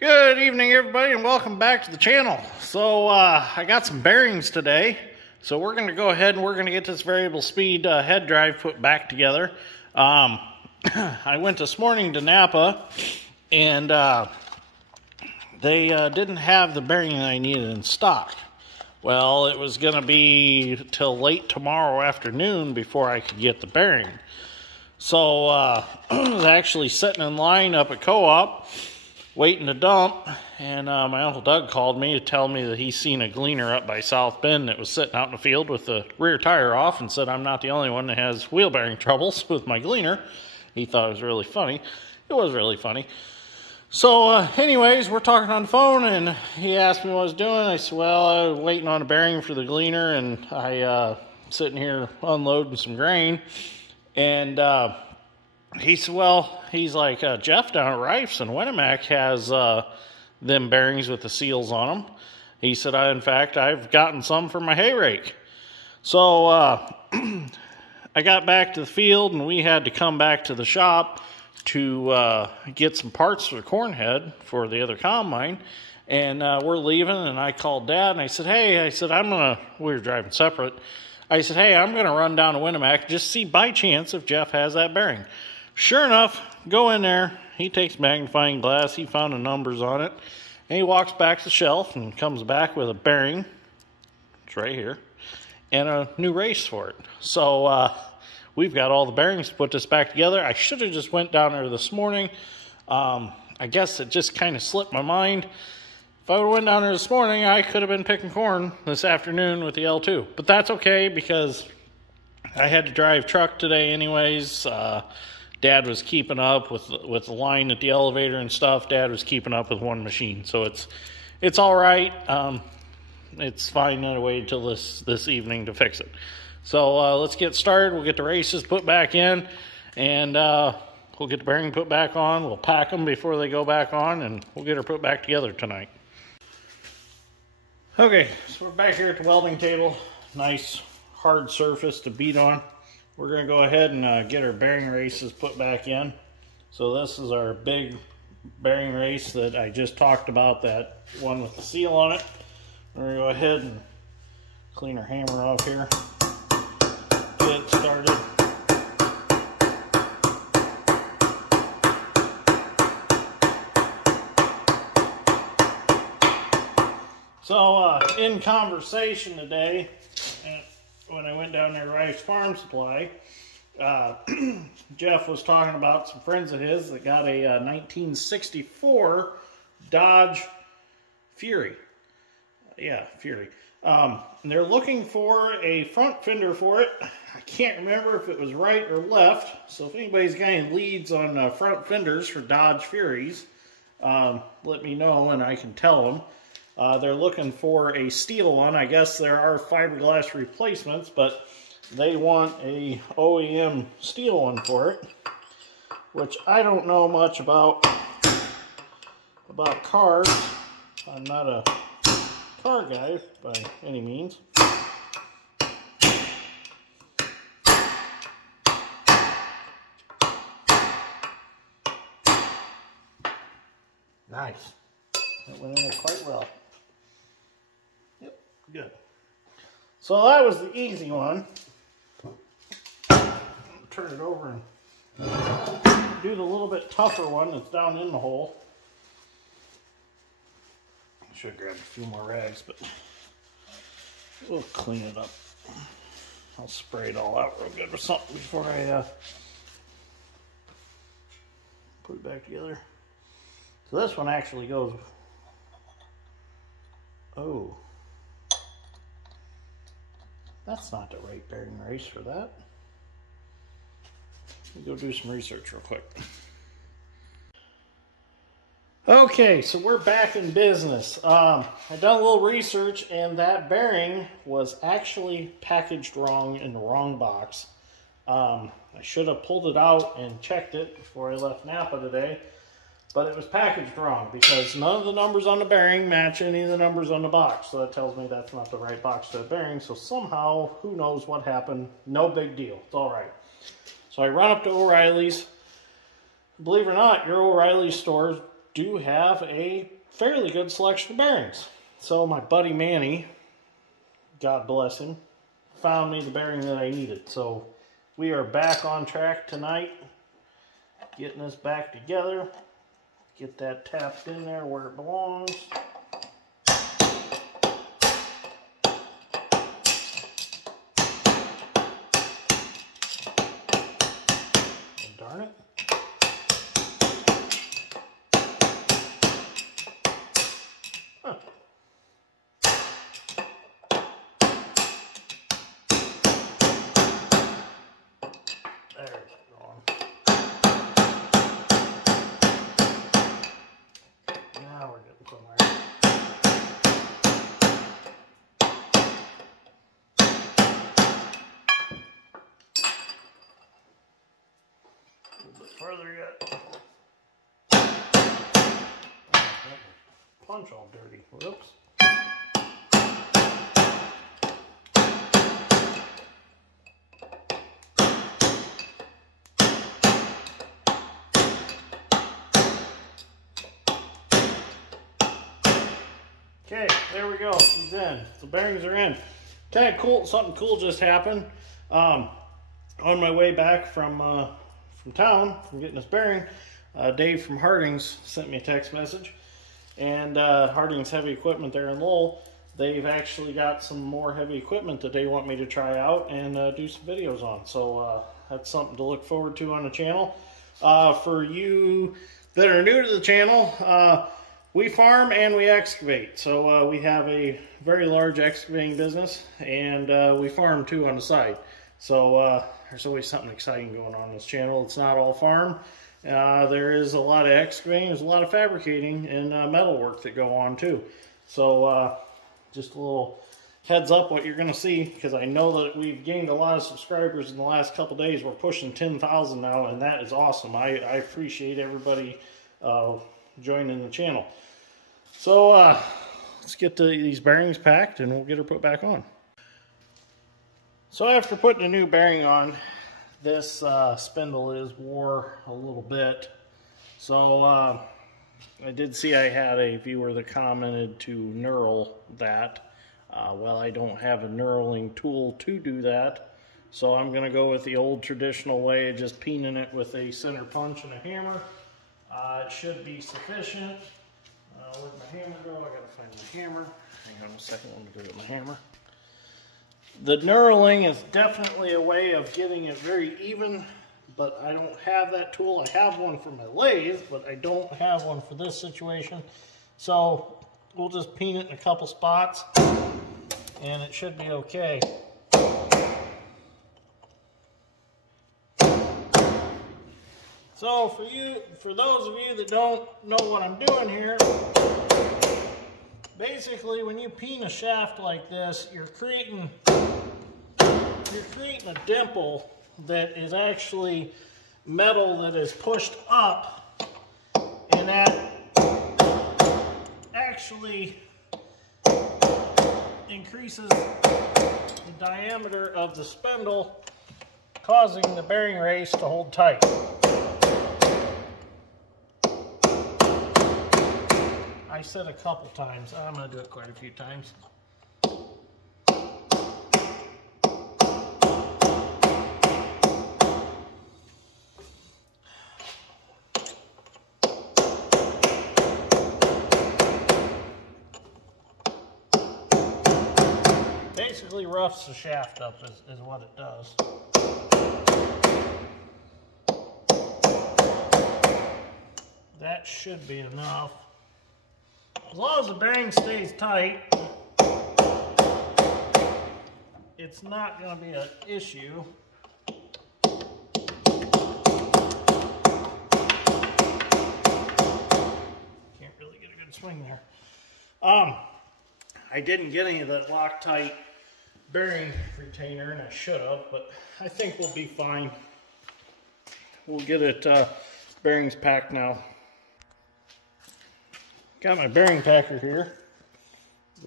Good evening, everybody, and welcome back to the channel. So I got some bearings today, so we're going to go ahead and we're going to get this variable speed head drive put back together. I went this morning to Napa, and they didn't have the bearing that I needed in stock. Well, it was going to be till late tomorrow afternoon before I could get the bearing. So I was actually sitting in line up at Co-op, waiting to dump, and my Uncle Doug called me to tell me that he's seen a Gleaner up by South Bend that was sitting out in the field with the rear tire off, and said I'm not the only one that has wheel bearing troubles with my Gleaner. He thought it was really funny. It was really funny. So anyways, we're talking on the phone, and he asked me what I was doing. I said, well, I was waiting on a bearing for the Gleaner, and I sitting here unloading some grain. And he said, well, he's like, Jeff down at Rife's in Winnemac has them bearings with the seals on them. He said, in fact, I've gotten some for my hay rake. So I got back to the field, and we had to come back to the shop to get some parts for the corn head for the other combine. And we're leaving, and I called Dad, and I said, hey, we were driving separate. I said, hey, I'm going to run down to Winnemac, just see by chance if Jeff has that bearing. Sure enough, go in there. He takes magnifying glass. He found the numbers on it. And he walks back to the shelf and comes back with a bearing. It's right here. And a new race for it. So we've got all the bearings to put this back together. I should have just went down there this morning. I guess it just kind of slipped my mind. If I would have went down there this morning, I could have been picking corn this afternoon with the L2. But that's okay, because I had to drive truck today anyways. Dad was keeping up with the line at the elevator and stuff. Dad was keeping up with one machine. So it's all right. It's fine. I waited till this evening to fix it. So let's get started. We'll get the races put back in, and we'll get the bearing put back on. We'll pack them before they go back on, and we'll get her put back together tonight. Okay, so we're back here at the welding table. Nice hard surface to beat on. We're going to go ahead and get our bearing races put back in. So this is our big bearing race that I just talked about, that one with the seal on it. We're going to go ahead and clean our hammer off here. Get it started. So in conversation today, when I went down there to Rice Farm Supply, Jeff was talking about some friends of his that got a 1964 Dodge Fury. Yeah, Fury. And they're looking for a front fender for it. I can't remember if it was right or left. So if anybody's got any leads on front fenders for Dodge Furies, let me know and I can tell them. They're looking for a steel one. I guess there are fiberglass replacements, but they want a OEM steel one for it, which I don't know much about cars. I'm not a car guy by any means. Nice. That went in there quite well. Yep, good. So that was the easy one. Turn it over and do the little bit tougher one that's down in the hole. Should grab a few more rags, but we'll clean it up. I'll spray it all out real good or something before I put it back together. So this one actually goes. Oh, that's not the right bearing race for that. Let me go do some research real quick. Okay, so we're back in business. I done a little research, and that bearing was actually packaged wrong in the wrong box. I should have pulled it out and checked it before I left Napa today. But it was packaged wrong because none of the numbers on the bearing match any of the numbers on the box. So that tells me that's not the right box to the bearing. So somehow, who knows what happened. No big deal. It's all right. So I run up to O'Reilly's. Believe it or not, your O'Reilly stores do have a fairly good selection of bearings. So my buddy Manny, God bless him, found me the bearing that I needed. So we are back on track tonight, getting this back together. Get that tapped in there where it belongs. Darn it. Huh. There's it going. Now we're getting somewhere. A little bit further yet. Punch all dirty. Whoops. Okay, there we go. He's in. The bearings are in. Kind of cool. Something cool just happened. On my way back from town, from getting this bearing, Dave from Harding's sent me a text message. And Harding's Heavy Equipment there in Lowell, they've actually got some more heavy equipment that they want me to try out and do some videos on. So that's something to look forward to on the channel. For you that are new to the channel, we farm and we excavate. So we have a very large excavating business, and we farm too on the side. So there's always something exciting going on this channel. It's not all farm. There is a lot of excavating, there's a lot of fabricating and metal work that go on too. So just a little heads up what you're going to see, because I know that we've gained a lot of subscribers in the last couple days. We're pushing 10,000 now, and that is awesome. I appreciate everybody joining the channel. So let's get these bearings packed and we'll get her put back on. So after putting a new bearing on, this spindle is wore a little bit. So I did see I had a viewer that commented to knurl that. Well, I don't have a knurling tool to do that, so I'm going to go with the old traditional way of just peening it with a center punch and a hammer. It should be sufficient. Where'd my hammer go? I gotta find my hammer. Hang on a second, let me go get my hammer. The knurling is definitely a way of getting it very even, but I don't have that tool. I have one for my lathe, but I don't have one for this situation. So we'll just peen it in a couple spots and it should be okay. So for those of you that don't know what I'm doing here, basically when you peen a shaft like this, you're creating a dimple that is actually metal that is pushed up, and that actually increases the diameter of the spindle, causing the bearing race to hold tight. I said a couple times. I'm going to do it quite a few times. Basically roughs the shaft up is what it does. That should be enough. As long as the bearing stays tight, it's not going to be an issue. Can't really get a good swing there. I didn't get any of that Loctite bearing retainer, and I should have, but I think we'll be fine. We'll get it bearings packed now. Got my bearing packer here.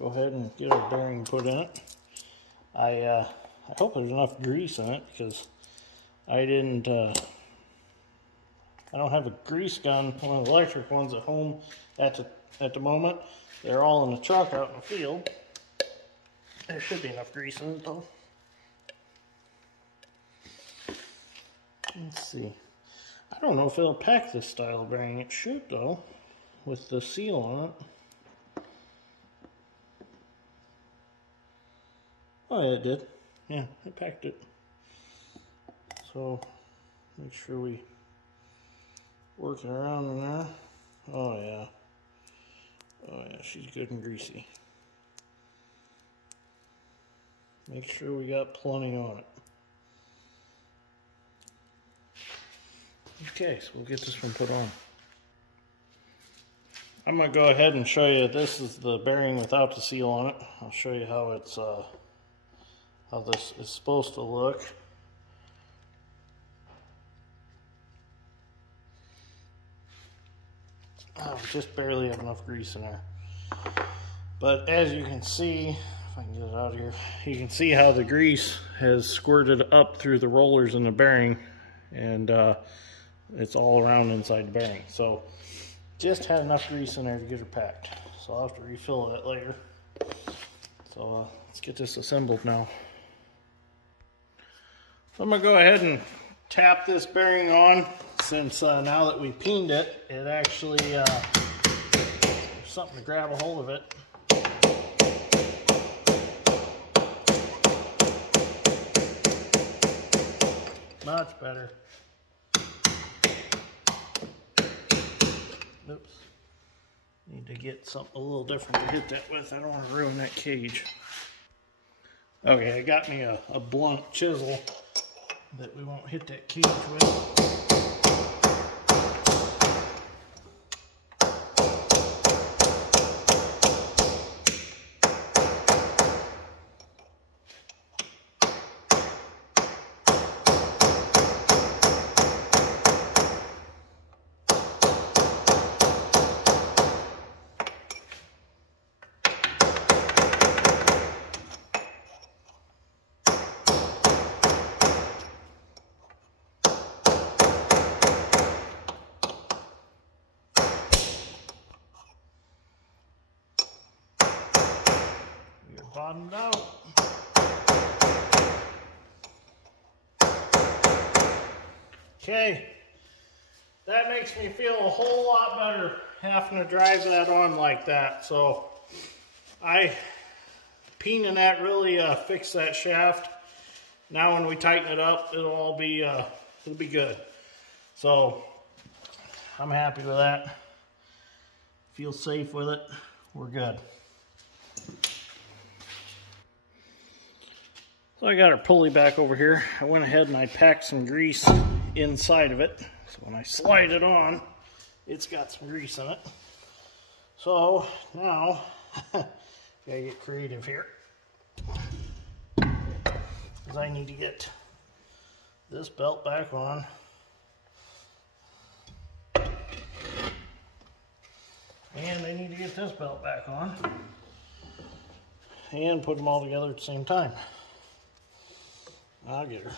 Go ahead and get our bearing put in it. I hope there's enough grease in it, because I didn't I don't have a grease gun, one of the electric ones at home at the moment. They're all in the truck out in the field. There should be enough grease in it though. Let's see. I don't know if it'll pack this style bearing. It should though, with the seal on it. Oh yeah, it did. Yeah, it packed it. So make sure we work it around in there. Oh yeah. Oh yeah, she's good and greasy. Make sure we got plenty on it. Okay, so we'll get this one put on. I'm going to go ahead and show you, this is the bearing without the seal on it. I'll show you how it's how this is supposed to look. Oh, just barely have enough grease in there. But as you can see, if I can get it out of here, you can see how the grease has squirted up through the rollers in the bearing, and it's all around inside the bearing. So just had enough grease in there to get her packed. So I'll have to refill that later. So let's get this assembled now. So I'm going to go ahead and tap this bearing on, since now that we peened it, it actually, there's something to grab a hold of it. Much better. Oops. Need to get something a little different to hit that with. I don't want to ruin that cage. Okay, I got me a blunt chisel that we won't hit that cage with. Bottomed out. Okay, that makes me feel a whole lot better having to drive that on like that. So peening that really fixed that shaft. Now when we tighten it up, it'll all be it'll be good. So I'm happy with that. Feel safe with it. We're good. So I got our pulley back over here. I went ahead and I packed some grease inside of it. So when I slide it on, it's got some grease in it. So now, gotta get creative here. Because I need to get this belt back on. And I need to get this belt back on. And put them all together at the same time. I'll get her.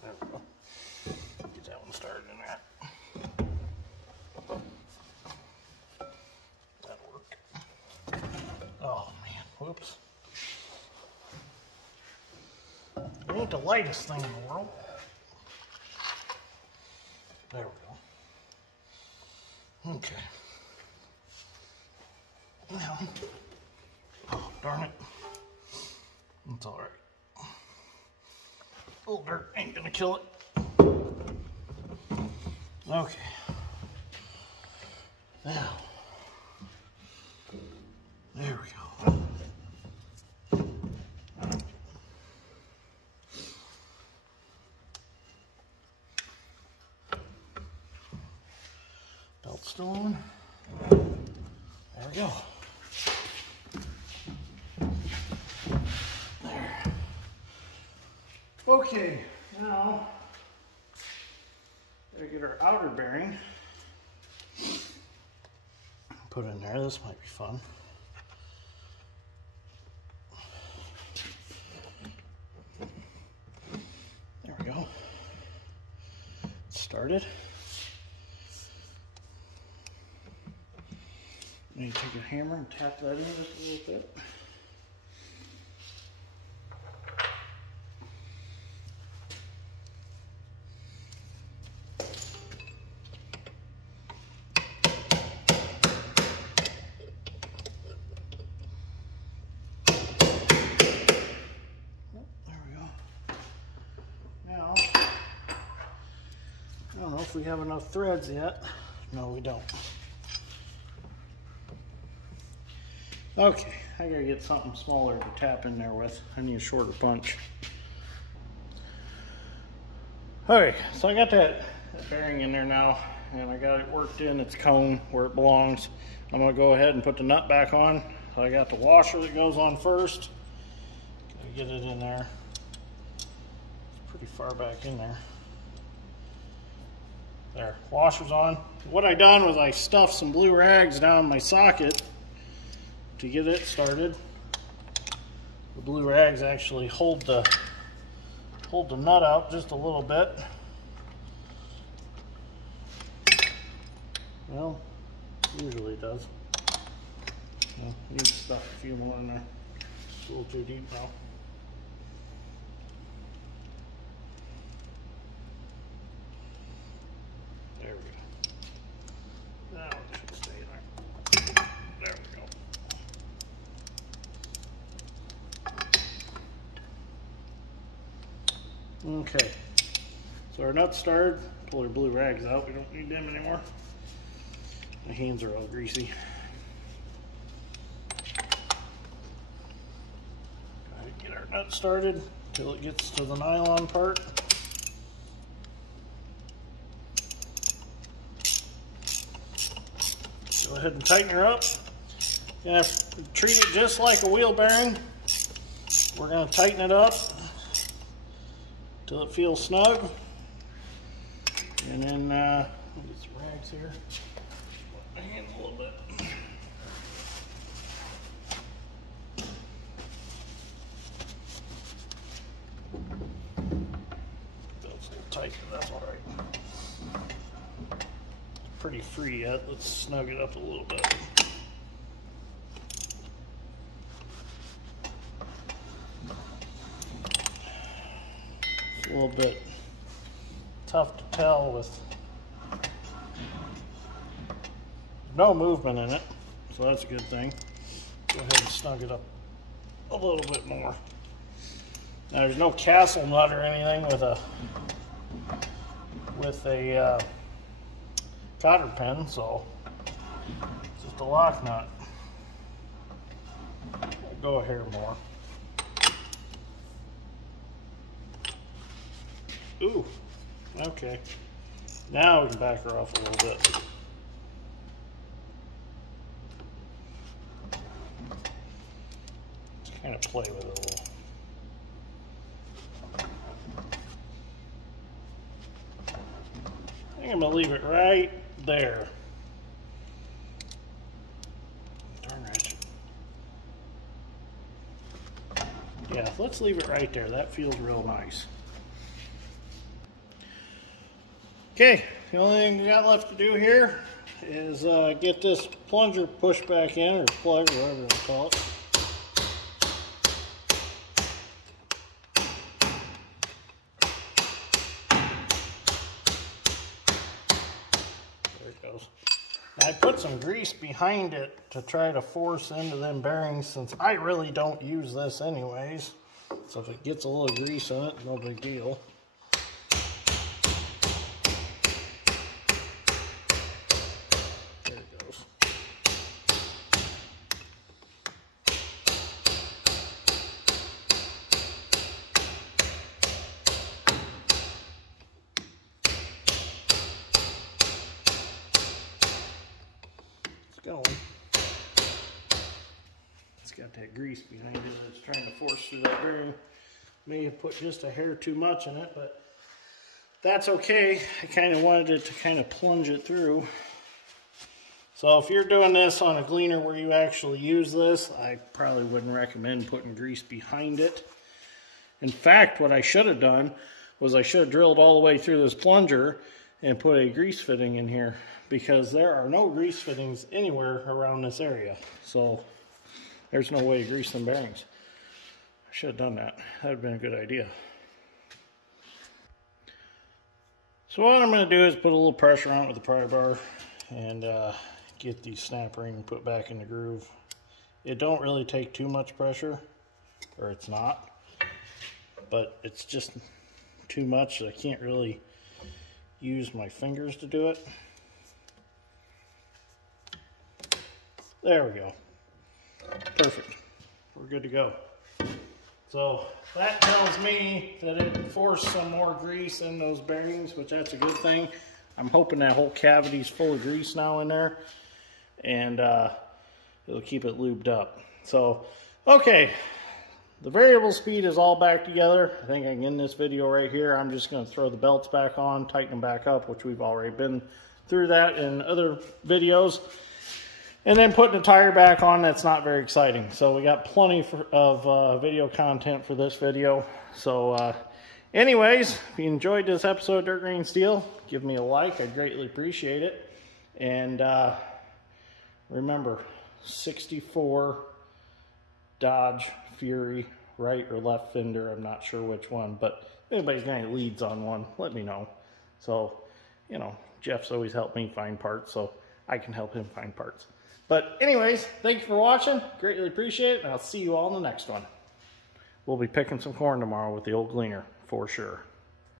There we go. Get that one started in there. That'll work. Oh man, whoops. It ain't the lightest thing in the world. There we go. Okay. Now, oh darn it, it's all right. A little dirt ain't gonna kill it. Okay. Now, there we go. Belt still on. There we go. Okay, now gotta get our outer bearing put in there. This might be fun. started. Now you take a hammer and tap that in just a little bit. I don't know if we have enough threads yet. No, we don't. Okay, I gotta get something smaller to tap in there with. I need a shorter punch. Alright, so I got that bearing in there now, and I got it worked in its cone where it belongs. I'm gonna go ahead and put the nut back on. So I got the washer that goes on first. Gotta get it in there. It's pretty far back in there. There, washer's on. What I done was I stuffed some blue rags down my socket to get it started. The blue rags actually hold the nut out just a little bit. Well, usually it does. Well, I need to stuff a few more in there. It's a little too deep now. There we go. Now it should stay there. There we go. Okay. So our nut's started. Pull our blue rags out. We don't need them anymore. My hands are all greasy. Get our nut started until it gets to the nylon part. Go ahead and tighten her up. You're gonna have to treat it just like a wheel bearing. We're gonna tighten it up till it feels snug. And then let me get some rags here. Put my hands a little bit. That's a little tight, but that's all right. It's pretty free yet. Let's snug it up a little bit. It's a little bit tough to tell with no movement in it, so that's a good thing. Go ahead and snug it up a little bit more. Now there's no castle nut or anything with a cotter pin, so it's just a lock nut. Go a hair more. Ooh, okay. Now we can back her off a little bit. Just kind of play with it a little. I think I'm gonna leave it right there. Darn it. Yeah, let's leave it right there. That feels real nice. Okay, the only thing we got left to do here is get this plunger pushed back in, or plug, or whatever you call it. There it goes. Now, I put some grease behind it to try to force into them bearings, since I really don't use this anyways. So if it gets a little grease on it, no big deal. Going. It's got that grease behind it that's trying to force through that bearing. May have put just a hair too much in it, but that's okay. I kind of wanted it to kind of plunge it through. So if you're doing this on a Gleaner where you actually use this, I probably wouldn't recommend putting grease behind it. In fact, what I should have done was I should have drilled all the way through this plunger and put a grease fitting in here, because there are no grease fittings anywhere around this area. So there's no way to grease them bearings. I should have done that. That would have been a good idea. So what I'm going to do is put a little pressure on it with the pry bar and get the snap ring put back in the groove. It don't really take too much pressure, or it's not, but it's just too much that I can't really use my fingers to do it. There we go. Perfect. We're good to go. So that tells me that it forced some more grease in those bearings, which that's a good thing. I'm hoping that whole cavity's full of grease now in there, and it'll keep it lubed up. So, okay, the variable speed is all back together. I think I can end this video right here. I'm just going to throw the belts back on, tighten them back up, which we've already been through that in other videos. And then putting the tire back on, that's not very exciting. So we got plenty of video content for this video. So anyways, if you enjoyed this episode of Dirt Green Steel, give me a like. I'd greatly appreciate it. And remember, 64 Dodge Fury, right or left fender. I'm not sure which one, but if anybody's got any leads on one, let me know. So, you know, Jeff's always helped me find parts, so I can help him find parts. But anyways, thank you for watching. Greatly appreciate it, and I'll see you all in the next one. We'll be picking some corn tomorrow with the old Gleaner, for sure.